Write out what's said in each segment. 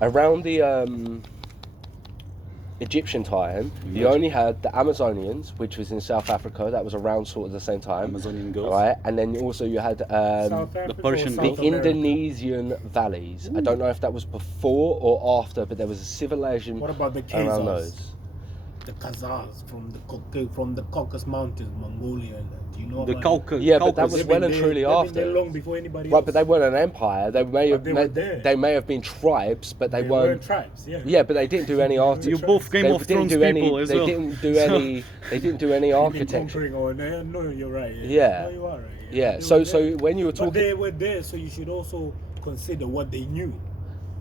around the Egyptian time, you only had the Amazonians, which was in South Africa, that was around sort of the same time. Amazonian girls. Right, and then also you had the Persian the South Indonesian valleys. I don't know if that was before or after, but there was a civilization What about the around Khazars? those. The Khazars from the Caucasus Mountains, Mongolia. Do you know The about Caucasus. Yeah, but that was well and truly They've been after. there long before anybody Right, else. but they weren't an empire. They may have But they were there. they may have been tribes, but they They weren't. tribes, yeah. Yeah, but they didn't do any art. You both Game They of didn't Thrones do any. people as They well. didn't do any. They didn't do any architecture. Conquering or no, you're right. Yeah. No, you are right. Yeah. They So were so there. when you were But talking, they were there, so you should also consider what they knew.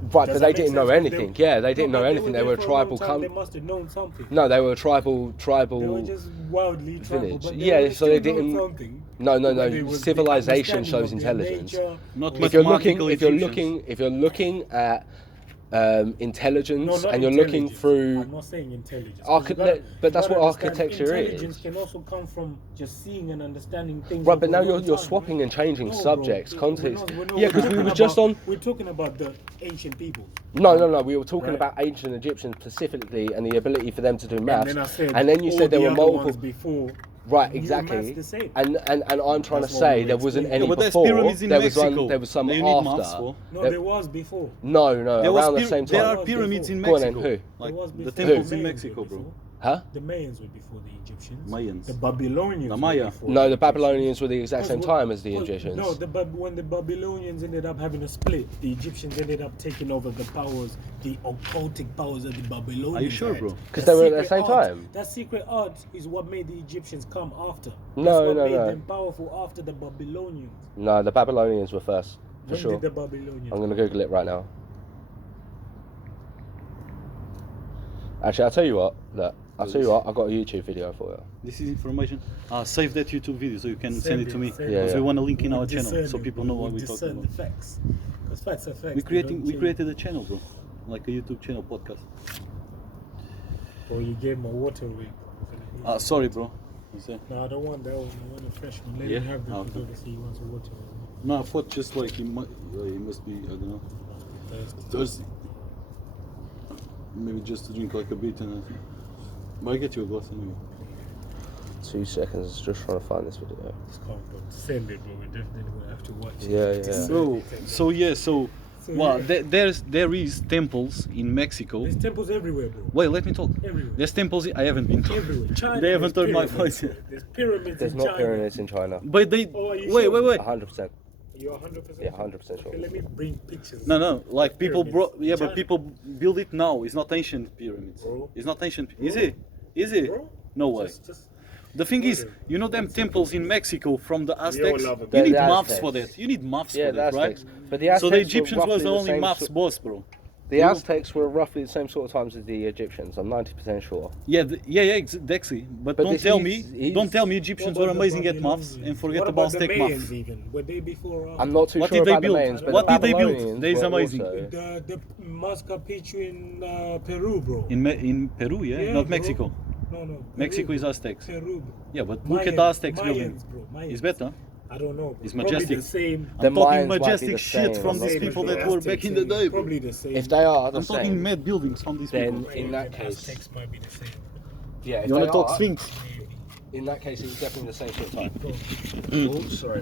right, Does but that they make didn't know sense? anything. Yeah, they didn't know anything. They were a there for a long tribal time, They country. must have known something. No, they were a tribal. They were just wildly tribal. village. But Yeah, they so they still know didn't- something. No, no, Whether it no. was the Civilization understanding shows of their intelligence. nature, Not or- If you're looking, mathematical if you're Egyptians. looking, if you're looking at intelligence No, not and you're looking intelligence. through. I'm not saying intelligence. Archi- You gotta- but that's you gotta what understand architecture is. Intelligence can also come from just seeing and understanding things. Right, but over now a long you're time, swapping right? and changing No, subjects, bro. context. We're not- Yeah, we're because we talking were just about- on. We're talking about the ancient people. No. We were talking Right. about ancient Egyptians specifically and the ability for them to do maths. And then I said, and then you all said there the were other multiple. ones before. Right, knew maths exactly. the same. And I'm trying That's to what say we there were wasn't explaining. any Yeah, but there's before. pyramids in There was Mexico. one. There was some that you need maths after. for. No, There- there was before. No, There was around the same there time. are pyramids in Go on Mexico. then, who? Like There was the before. temples The in Mayans Mexico, were bro. before. Huh? The Mayans were before the Egyptians. Mayans. The Babylonians. The were Maya. before No, the Egyptians. Babylonians were the exact same time as the Well, Egyptians. No, when the Babylonians ended up having a split, the Egyptians ended up taking over the powers, the occultic powers of the Babylonians. Are you sure, had. bro? 'Cause The they were at the secret same art- time. That secret art is what made the Egyptians come after. No, That's what no, made no. them powerful after the Babylonians. No, the Babylonians were first, for When sure. did the Babylonians? I'm going to Google it right now. Actually, I'll tell you what. Look, I've got a YouTube video for you. This is information. Save that YouTube video so you can send it to me. send Yeah, Because yeah. we want to link in We our channel discern so it, people bro. know what We we're talking discern about. the facts. Because facts are facts. We they don't we change. created a channel, bro, like a YouTube channel podcast. Or you gave my water away. Sorry, bro. You say? No, I don't want that one. I want a fresh one. Let Yeah? him have the Okay. because obviously he wants a water. No, I thought just like he must be, I don't know, thirsty. Maybe just to drink like a bit and but I get you a glass anyway. 2 seconds, just trying to find this video. It's calm, bro. Send it, bro. We definitely will have to watch it. Yeah, yeah. Just Bro, send it. so well, yeah. there is temples in Mexico. There's temples everywhere, bro. Wait, let me talk. Everywhere. There's temples. I haven't been to. Everywhere. China. They haven't there's heard my pyramids. voice. There's pyramids There's in not China. pyramids in China. But they Oh, are you wait, sure? wait, wait. 100%. You're 100%? Yeah, 100% sure. Okay, let me bring pictures. No. Like people Pyramids. brought. Yeah, China. but people build it now. It's not ancient pyramids. Bro. It's not ancient. Bro. Is it? Is it? Bro, No way. Just The thing is, you know them temples in Mexico from the Aztecs? love it. You need The maths Aztecs. for that. You need maths Yeah, for the that, right? Aztecs. But the Aztecs So the were Egyptians roughly was the only same maths sort- boss, bro. The Aztecs were roughly the same sort of times as the Egyptians. I'm 90% sure. Yeah, exactly. But, But don't this tell is- me, he's- don't tell me Egyptians were amazing at maths and forget about the Aztec Mayans maths. even? Were they before or after? I'm not too What sure did they about build? the Mayans, but What the did they build? Babylonians That is were amazing. also- The Machu Picchu in Peru, bro. In Peru, yeah? Yeah, Not bro. Mexico. No. Peru, Mexico is bro. Aztecs. Peru, bro. Yeah, but look at the Aztecs Mayans, building. bro. Mayans. It's better. I don't know. Bro. It's Probably majestic. the same. The I'm talking Mayans might be majestic the shit same, from I'm these not too people sure. that were back in the day, bro. Probably the same. If they are the I'm talking same, mad buildings from these then people. in that the case, Aztecs might be the same. yeah, if You want they to talk are, Sphinx? in that case, it's definitely the same sort of time. Mm. Oh, sorry.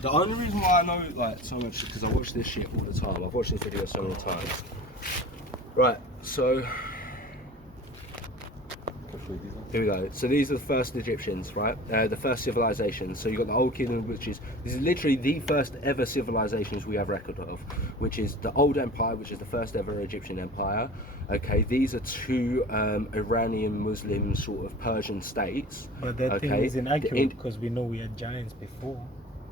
The only reason why I know like so much is because I watch this shit all the time. I've watched this video so many times. Right, so here we go. So these are the first Egyptians, right? The first civilizations. So you've got the Old Kingdom, this is literally the first ever civilizations we have record of, which is the Old Empire, which is the first ever Egyptian empire. Okay, these are two Iranian Muslim sort of Persian states. But that okay? thing is inaccurate The in- because we know we had giants before.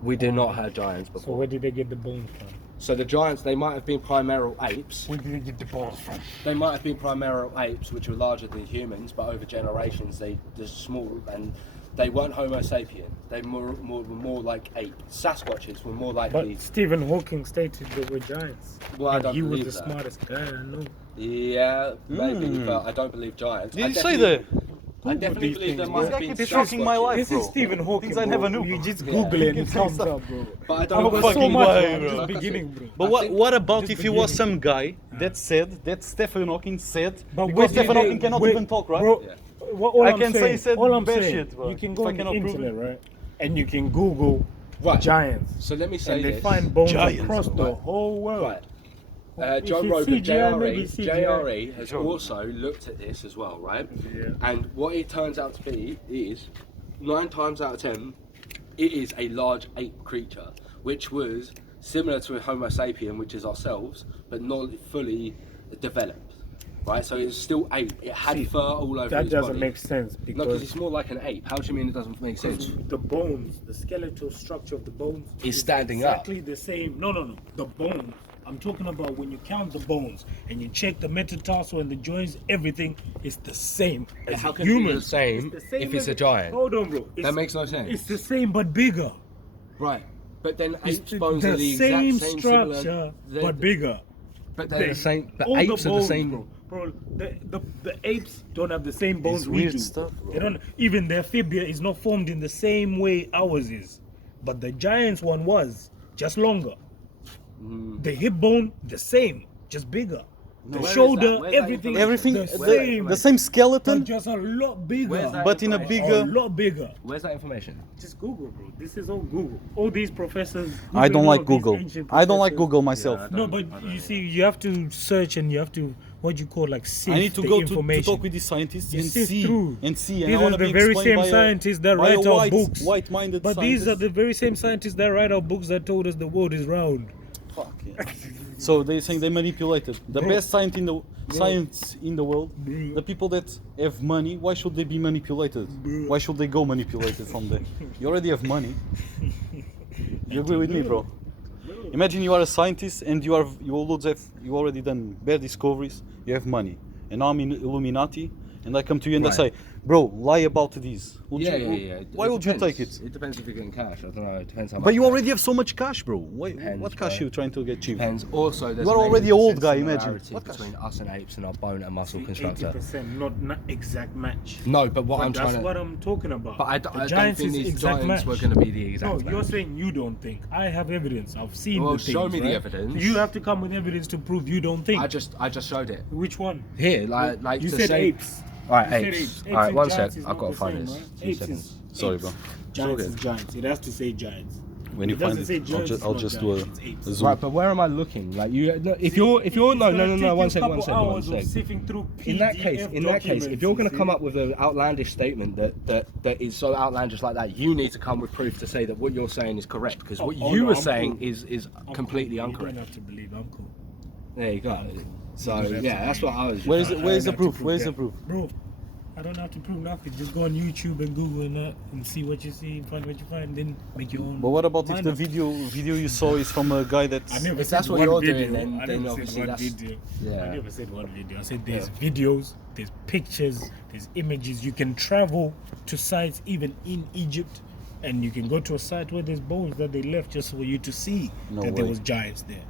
We did not have giants So before. where did they get the bones from? So the giants, they might have been primeval apes. Where did they get the bones from? They might have been primeval apes, which were larger than humans, but over generations they're small, and they weren't Homo sapien. They were more like ape. Sasquatches were more likely. But Stephen Hawking stated they were giants. Well, I And don't he was believe the that. smartest guy I know. Yeah, maybe, but I don't believe giants. Did I you say definitely- that? I definitely these believe there things, must bro. have been It's shocking my life, This bro. is Stephen Hawking. Things I bro. never knew. You just Yeah. Google it and it comes up, bro. But I I'm don't know. got so fucking much, lie, man. bro. Just Like I beginning, said, bro. But I think- what about just if you was beginning. some guy that said that Stephen Hawking said But because wait, Stephen wait, Hawking cannot wait, even talk, right? Bro, Yeah. all I I'm can say saying, he said all I'm bad saying, shit, but you can if go I on the cannot prove internet, it. right? And you can Google Right. giants. So let me say And they this. find bones Giants, across the right. whole world. Right. If Joe it's Rogan, CGI, maybe CGI. JRE has also looked at this as well, right? Yeah. And what it turns out to be is 9 times out of 10, it is a large ape creature, which was similar to a Homo sapien, which is ourselves, but not fully developed, right? So it's still ape. It had See, fur all over That its doesn't body. make sense No, because because it's more like an ape. How do you mean it doesn't make sense? the bones, the skeletal structure of the bones Is standing up. exactly the same. No. The bones. I'm talking about when you count the bones and you check the metatarsal and the joints, everything is the same as How can it be humans. the same It's the same if it's as- a giant? Hold on, bro. That makes no sense. It's the same but bigger. Right. But then It's apes' bones are the same exact same structure similar. but bigger. But they're the same. But all apes are the bones, same. bro. The apes don't have the same bones It's we weird do. stuff, bro. They don't. Even their fibia is not formed in the same way ours is, but the giant's one was just longer. Mm. The hip bone the same, just bigger. The Where is shoulder, that? Where's that everything, Everything the Where's that same, the same but skeleton, just a lot bigger. Where's that but in a information? bigger. A lot bigger. Where's that information? Just Google, bro. This is all Google. All these professors. I don't Googling like all these Google. ancient I don't like professors. Google myself. Yeah, No, but you see, you have to search and you have to what you call like sift I need to the go to information. talk with these scientists You and sift see through. and see. And These I are want to the be very explained same by scientists that by write a our books. white-minded But scientist. these are the very same scientists that write our books that told us the world is round. Fuck yeah. So they're saying they manipulated the Bro. best science in the world. Bro. The people that have money, why should they be manipulated? Bro. Why should they go manipulated from there? You already have money. You agree with me, bro? Imagine you are a scientist and you already done bad discoveries. You have money, and now I'm in Illuminati, and I come to you and I Right. say, bro, lie about this. Would Yeah, you, yeah. Why would you take it? It depends if you're getting cash. I don't know. It depends how much. But you cash. already have so much cash, bro. Depends, What cash bro. you trying to get cheap? Depends. Also, there's You are an already an old 80% guy, imagine. similarity What cash? between us and apes and our bone and muscle constructor. 80%, not exact match. No, but what But I'm that's trying to. what I'm talking about. But I The don't Giants think is these exact giants match. were going to be the exact No, match. you're saying you don't think. I have evidence. I've seen Well, the things. show me the right? evidence. You have to come with evidence to prove you don't think. I just showed it Which one? here, like You to said say. apes. All right, You said apes. apes. All right, and one giants sec. is I've not got to the find same, this. right? 2 Apes seconds. is Sorry, apes. bro. Giants all is giants. It has to say giants. When you It find doesn't say it, giants, it's I'll not just do giants, it's apes. a zoom. Right, but where am I looking? Like you, no, if you're It's no, gonna take one you sec, a one couple sec, one hours of sec. sifting through In that case, PDF if you're going to documents, come you up with an outlandish statement that is so outlandish like that, you need to come with proof to say that what you're saying is correct. Because what Oh, you no, were I'm saying cool. is I'm completely cool. incorrect. You don't have to believe I'm cool. There you go. So don't have yeah, to that's what I was. Where's I don't where's the have to proof? prove Where's that. the proof? Bro, I don't have to prove nothing. Just go on YouTube and Google and that and see what you see, find what you find, then make your own. But what about if mind the up. video you saw is from a guy that's I never If said that's what one you're video. doing, then I never obviously said one that's- video. yeah. I never said one video. I said there's videos, there's pictures, there's images. You can travel to sites even in Egypt, and you can go to a site where there's bones that they left just for you to see No that there way. was giants there.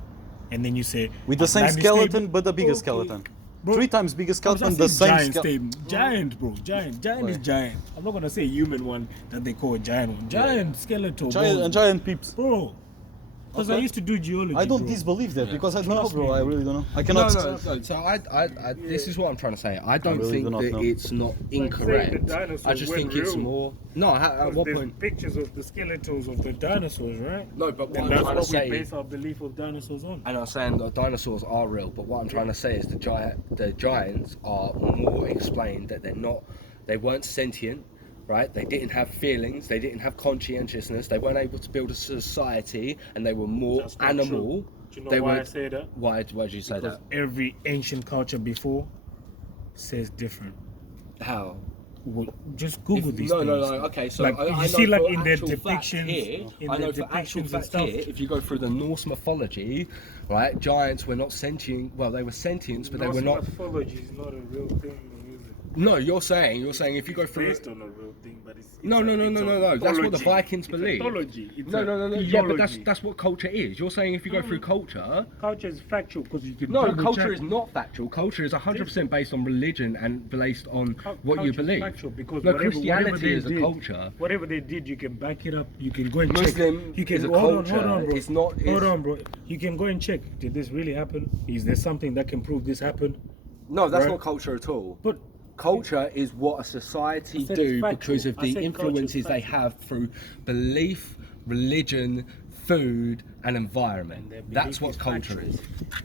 And then you say with the same outlandish skeleton statement. but a bigger Okay. skeleton. Bro, 3 times bigger I'm skeleton, just the saying same giant skeleton. statement. Giant, bro. Giant is Why? giant. I'm not gonna say human one that they call a giant one. Giant skeletal. bones, Giant peeps. bro. Because I Okay. used to do geology. I don't bro. disbelieve that because I don't know, Trust bro. me. I really don't know. I No, cannot. no. So I this is what I'm trying to say. I don't really do think not that know. it's not Like saying the incorrect. dinosaurs I just weren't think it's real. more. No, at what There's point? pictures of the skeletons of the dinosaurs, right? No, but what And I'm that's trying to what we say. base our belief of dinosaurs on. And I'm saying that dinosaurs are real, but what I'm trying to say is the giants are more explained that they weren't sentient, right? They didn't have feelings, they didn't have conscientiousness, they weren't able to build a society, and they were more That's not animal. true. Do you know They why were- I say that? Why did you say Because that? every ancient culture before says different. How? Well, just Google If- these no, things. no, no. Okay, so Like, I you know see, like, for in their actual fact depictions- here, in I their know for actual depictions and fact stuff. here, if you go through the Norse mythology, right, giants were not sentient. Well, they were sentient, but they were not. Mythology is not a real thing, is it? No, you're saying if you go through. Based on a real thing, but it's No. That's what the Vikings believe. Mythology. No. Yeah, but that's what culture is. You're saying if you go through culture. Culture is factual because you can. No, double culture check. is not factual. Culture is 100% based on religion and based on what you Culture is believe. factual because No, whatever Christianity they is a did- culture. Whatever they did, you can back it up. You can go and Muslim check. You can is a hold culture. on, bro. It's not. Hold on, bro. You can go and check. Did this really happen? Is there something that can prove this happened? No, that's Right. not culture at all. But Culture is what a society I said do it's factual. because of I the said influences culture's they factual. have through belief, religion, food, and environment. And their belief That's what is culture factual. is.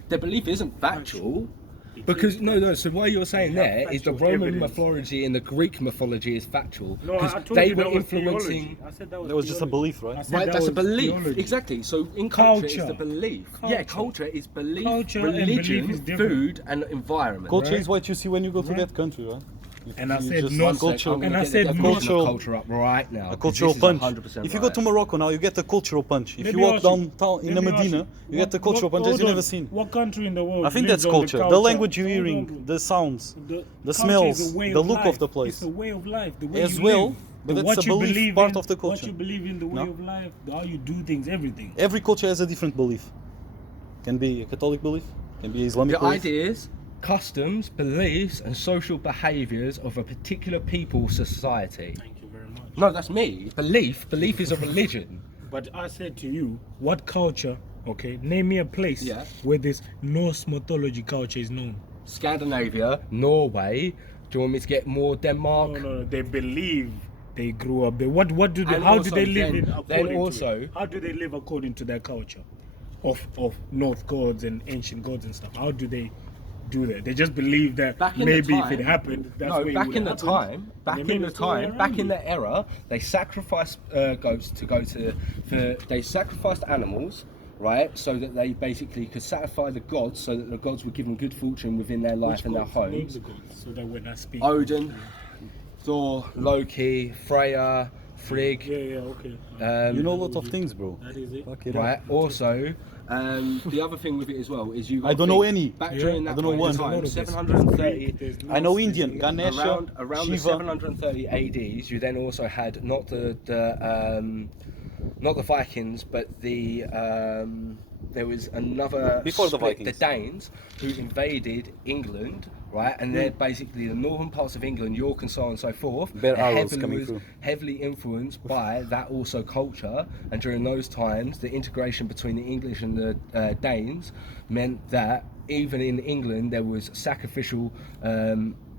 Their belief isn't factual. It Because is no. So what you're saying They have there is the factual Roman evidence. mythology and the Greek mythology is factual No, I because told they you were that was influencing. theology. I said that was That was just a theology. belief, I right? said Right, that that's a was belief. theology. Exactly. So in culture, is Culture. the belief. Yeah, Culture. culture is belief, Culture and religion, belief is different. food, and environment. Culture Right. is what you see when you go to Right. that country, right? And I You said just no. want One sec, culture. I'm gonna And I get said the no. definition of Cultural- culture up right now. A 'cause cultural this is punch. 100% If you go right. to Morocco now, you get a cultural punch. If Let you me walk ask you- downtown in let me ask Medina, you get a cultural punch as hold you on. never seen. What country in the world? I think lives that's on culture. The language you're Hold on, hearing, bro. the sounds, the culture is smells, a way the of look life. of the place. It's a way of life. The way As you well, live. but The- that's what a you belief believe part in, of the What culture. you believe in, the way No? of life, how you do things, everything. Every culture has a different belief. Can be a Catholic belief, can be Islamic The belief. ideas, customs, beliefs, and social behaviours of a particular people society. Thank you very much. No, that's me. Belief is a religion. But I said to you, what culture? Okay, name me a place Yeah. where this Norse mythology culture is known. Scandinavia, Norway. Do you want me to get more Denmark? No. They believe they grew up there. What do they? And How do also they live then- in? then According also- to it? How do they live according to their culture, of North gods and ancient gods and stuff? How do they do that? They just believe that Back in maybe the if time, it happened, that's no, where it back would in the happen. time, back And they in made the a story time, around back in it. that era, they sacrificed goats to go to. They sacrificed animals, right, so that they basically could satisfy the gods, so that the gods would give them good fortune within their life Which and their gods? Name homes. the gods, so that when I speak. Odin, Thor, Loki, Freya, Frigg. Yeah, okay. You know a lot of things, bro. That is it. Fuck it up. Right. Also, the other thing with it as well is you. I don't know any. Back Yeah, during I that don't know point in one. time, There's 730. There's I know Norse, Indian, there's- Ganesha, Around the Shiva. 730 ADs, you then also had not the Vikings, but there was another Before the split, Vikings. the Danes, who invaded England, right? And they're basically the northern parts of England, York and so on and so forth. Bear They're arrows coming through. heavily influenced by that also culture, and during those times, the integration between the English and the Danes meant that even in England there was sacrificial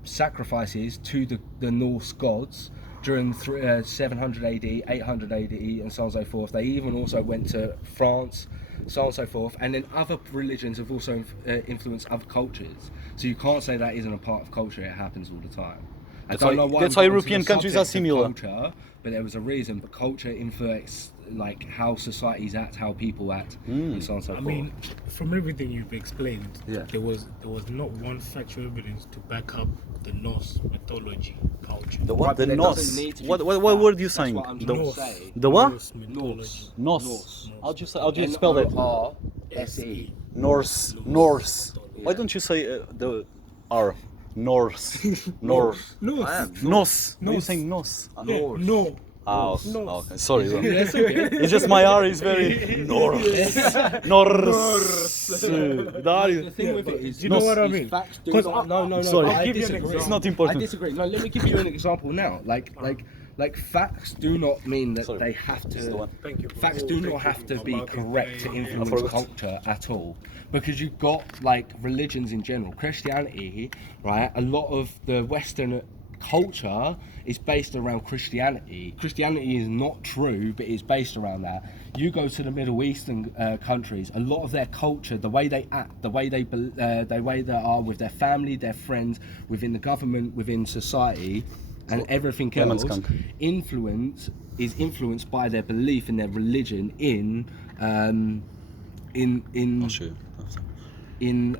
sacrifices to the Norse gods during 700 AD, 800 AD, and so on and so forth. They even also went to France, so on and so forth. And then other religions have also influenced other cultures. So you can't say that isn't a part of culture. It happens all the time. I That's don't why- know why that's I'm why going to European the countries are subject of similar. Culture, but there was a reason. But culture influenced like how societies act, how people act, and so on and so I forth. mean, from everything you've explained, Yeah. there was not one factual evidence to back up the Norse mythology culture. The Right, what? but The there Norse. doesn't need to be What fact. word you That's saying? what I'm The trying to Norse. say. The what? Norse mythology. Norse. How do you spell that? Norse. Norse. Norse. Why don't you say the R? Norse. Norse. Norse. I am. Nos. Why are you Nos. saying nos? Yeah, Norse. no. Oh, Norse. okay. Sorry. bro. That's okay. It's just my R is very Norse. Norse. The R The is- thing with it is, Do you know what I is mean? facts do 'Cause not- no. Sorry. I I'll give you an disagree. example. It's not important. I disagree. No, let me give you an example now. Like facts do not mean that Sorry. they have This is the to. one. Thank you. Facts do not have to be correct to influence forgot. culture at all, because you've got like religions in general. Christianity, right? A lot of the Western culture is based around Christianity. Christianity is not true, but it's based around that. You go to the Middle Eastern countries, a lot of their culture, the way they act, the way they are with their family, their friends, within the government, within society, and everything Lemon else, skunk. is influenced by their belief in their religion in I'll show you. in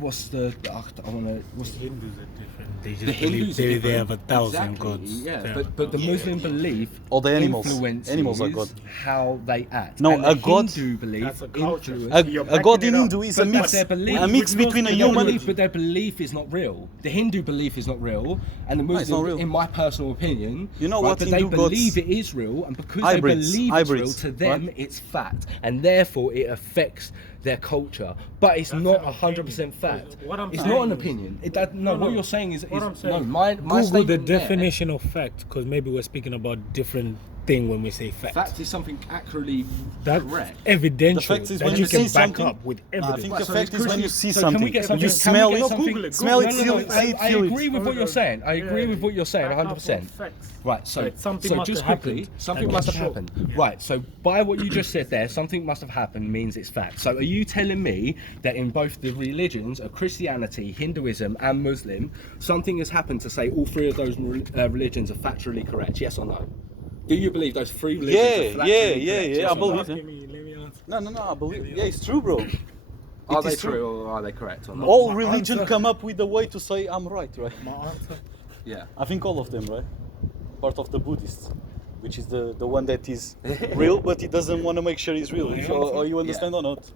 what's the I want to what's The Hindus are different. They the just believe Hindus are they have different. 1,000 Exactly, gods. yeah, but the Muslim belief All the animals. influences Animals are God. how they act. No, and a the god- Hindu belief That's a culture. influences. You're A god backing in it up. Hindu is a But mix, their belief- a mix between a But human. their belief is not real. The Hindu belief is not real, and the it's Muslim, not real. in my personal opinion, You know right, what but Hindu they gods- believe it is real, and because Hybrids, they believe hybrids, it's real, to them right? it's fact, and therefore it affects their culture. But it's That's not an 100% opinion. fact. What I'm It's saying not an is- opinion. No, What no. you're saying is What I'm no. saying- My Google the statement there- definition of fact, because maybe we're speaking about different thing when we say fact. Fact is something accurately That's correct. evidential. The fact is that when you you can see back something- up with I evidence. think Right, the so fact it's is when you crucial- see so something, can we get something? you can we smell get it, something- Google it, smell Google it, it. feel No, it, no, see it, I feel agree it. with what you're saying. I agree with what you're saying, 100%. Right, so Like something so must just have quickly, happened, something and must have it's sure. happened. Yeah. Right, so by what you just said there, something must have happened means it's fact. So are you telling me that in both the religions of Christianity, Hinduism, and Muslim, something has happened to say all three of those religions are factually correct? Yes or no? Do you believe those three religions are Yeah, factually yeah, correct? yeah, Yes I or no? believe it. Let me answer. No, I believe. Yeah, it's true, bro. Are It they is true or are they correct or not? All My religion answer- come up with a way to say I'm right, right? My answer. Yeah. I think all of them, right? Part of the Buddhists, which is the one that is real, but he doesn't want to make sure he's real. Or you understand or not?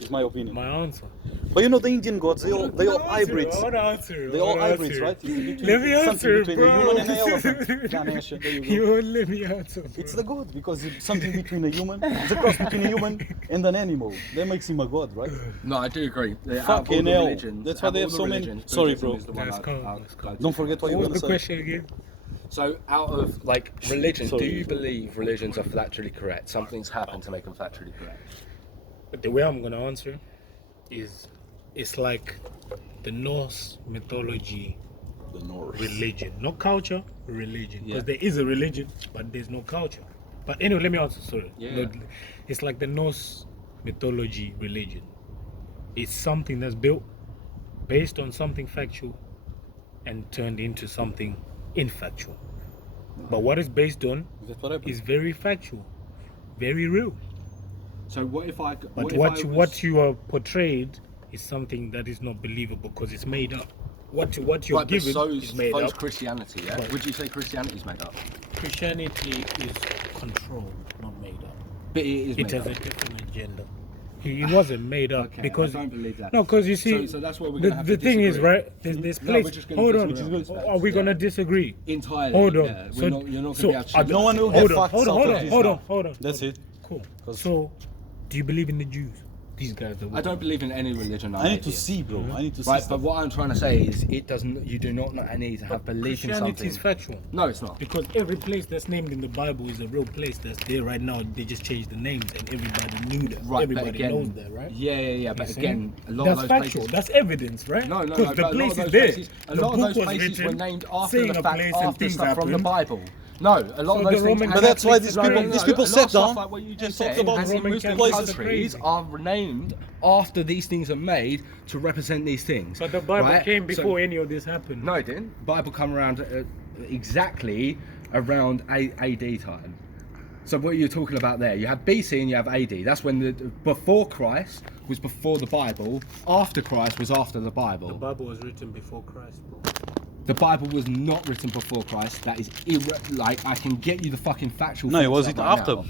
Is my opinion. My answer. But you know the Indian gods, they all hybrids. I wanna answer. They all hybrids, right? It's between- Let me something answer, between bro. a human and an elephant. Ganesha, there you go. You won't let me answer. Bro. It's the god because it's something between a human. It's a cross between a human and an animal. That makes him a god, right? No, I do agree. Out of all Fucking the hell. religions- That's why out they of have all so the many- religions, Sorry, Buddhism bro. is the one Let's I'd- go, I'd let's go. go to. Don't forget what you What were was the gonna say. question again? So, out of like religions, Sorry. do you believe religions are factually correct? Something's happened to make them factually correct. But the way I'm gonna answer is, it's like the Norse mythology, The Norse. religion, not culture, religion. Yeah. Because there is a religion, but there's no culture. But anyway, let me answer. Sorry. Yeah. No, it's like the Norse mythology, religion. It's something that's built based on something factual and turned into something infactual. But what it's based on That's what happened. is very factual, very real. So, what if I? But what you are portrayed is something that is not believable because it's made up. What you're Right, but given so's is made up. Christianity, yeah? Right. Would you say Christianity is made up? Christianity is controlled, not made up. But it is It made has up. a different agenda. He wasn't made up Okay, because I don't believe that. no, because you see, So that's where we're the, gonna have the to thing is disagree. right. There's No, we're place. just gonna Hold on. disagree on Are we facts, gonna yeah. disagree? Entirely. Hold on. Yeah. So, You're not going to so be able to. No one will hold get on, facts hold on, out hold of on, this hold now. on, hold on. That's it. Cool. 'Cause- So, do you believe in the Jews? These guys that I don't believe in any religion. I need to atheist. see, bro. I need to see. Right, stuff. but what I'm trying to say is, it doesn't. You do not need to have belief in Christianity something. is factual. No, it's not. Because every place that's named in the Bible is a real place that's there right now. They just changed the names and everybody knew that. Right, Everybody but again, knows that, right? Yeah. But You see? again, a lot that's of those factual. places. That's evidence, right? No, Because but the a lot of place is those there. places- A The lot of book those was places were written named after saying the a fact, place and after things stuff from the happened. Bible. No, a lot So of the those things. Roman But that's why Catholics these are people, in- these people a lot sat of stuff down like what you just and talked said, about and Roman Muslim Catholics places. countries are named after these things are made to represent these things. But the Bible right? came So- before any of this happened. No, it didn't. The Bible come around exactly around AD time. So what you're talking about there, you have BC and you have AD. That's when the before Christ was before the Bible, after Christ was after the Bible. The Bible was written before Christ, bro. The Bible was not written before Christ. That is like I can get you the fucking factual. No, facts was up it right after? now.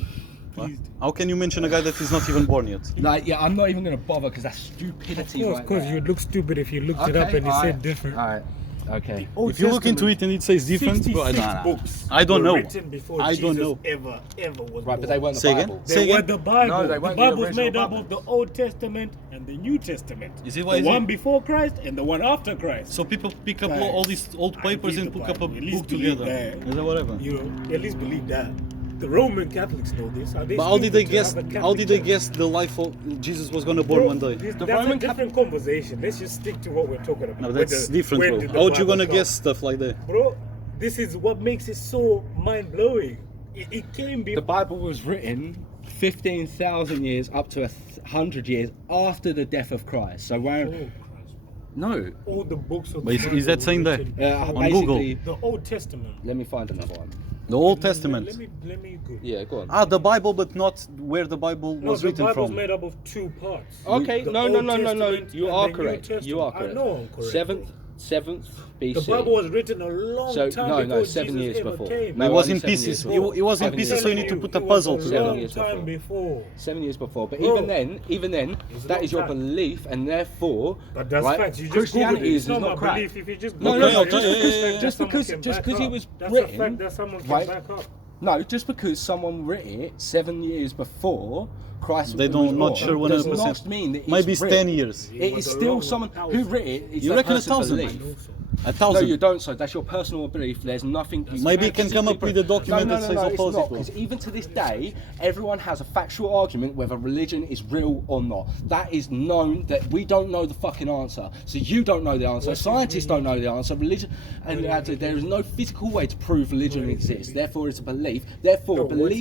What? How can you mention a guy that is not even born yet? Like, yeah, I'm not even gonna bother because that's stupidity. Of course, right because there. you'd look stupid if you looked it up and it said different. Alright, okay. Old If you look into Testament, it and it says different, bro, 66 nah. books I don't were know. written before I don't Jesus know. ever was Right, but born. they weren't the Say again? Bible. Say They were again? the Bible. No, they the weren't the Bible's original made up of Bibles. the Old Testament and the New Testament. Is it why the is one it? before Christ and the one after Christ. So people pick up Guys, all these old I papers read and the put up a Bible. At least book believe together. that. Is that whatever? You know, at least believe that. The Roman Catholics know this. Are they But how did they stupid to guess? have a How Catholic did they church? guess the life of Jesus was gonna born Bro, one day? That's Roman a different conversation. Let's just stick to what we're talking about. No, When that's the- different, when bro. did the How would you Bible gonna come? guess stuff like that? Bro, this is what makes it so mind blowing. It came The before. Bible was written 15,000 years up to 100 years after the death of Christ. So where? No. All the books of But the is Bible that saying were that? written- On Google. Basically, The Old Testament. let me find another one. The Old Testament. Let me go. Yeah, go on. Ah, the Bible, but not where the Bible No, was the written Bible's from. made up of two parts. Okay, The no. Old Testament You and are the New correct. You Testament. are correct. I know I'm correct. Seventh BC. The Bible was written a long So, time no, before 7 Jesus years ever before. came. No, It was only in 7 years pieces. before. It was in 7 pieces, years so you need to before. put a It puzzle was a together. long years time before. before. 7 years before, but Bro. even then, It's a that long is your time. belief, and therefore, But that's right, facts. You just Christianity Googled it. is It's not not my crap. belief. If you just No, Google no, it, no, it's just fact just that because- someone just can because back it up. was That's written, a fact that someone can right? back up. No, just because someone written it 7 years before Christ They was don't- not born sure does 100%. not mean that it's Maybe it's real. 10 years. It is was a still long someone 1,000. who written it. It's You that reckon person's 1,000? belief. A No, thousand. you don't. So that's your personal belief. There's nothing. Maybe you can come up with a document that says it's opposite. not. bro. Because even to this day, everyone has a factual argument whether religion is real or not. That is known. That we don't know the fucking answer. So you don't know the answer. What is Scientists don't know religion? the answer. Religion, and there is no physical way to prove religion What is exists. religion? Therefore, it's a belief. Therefore, No, what beliefs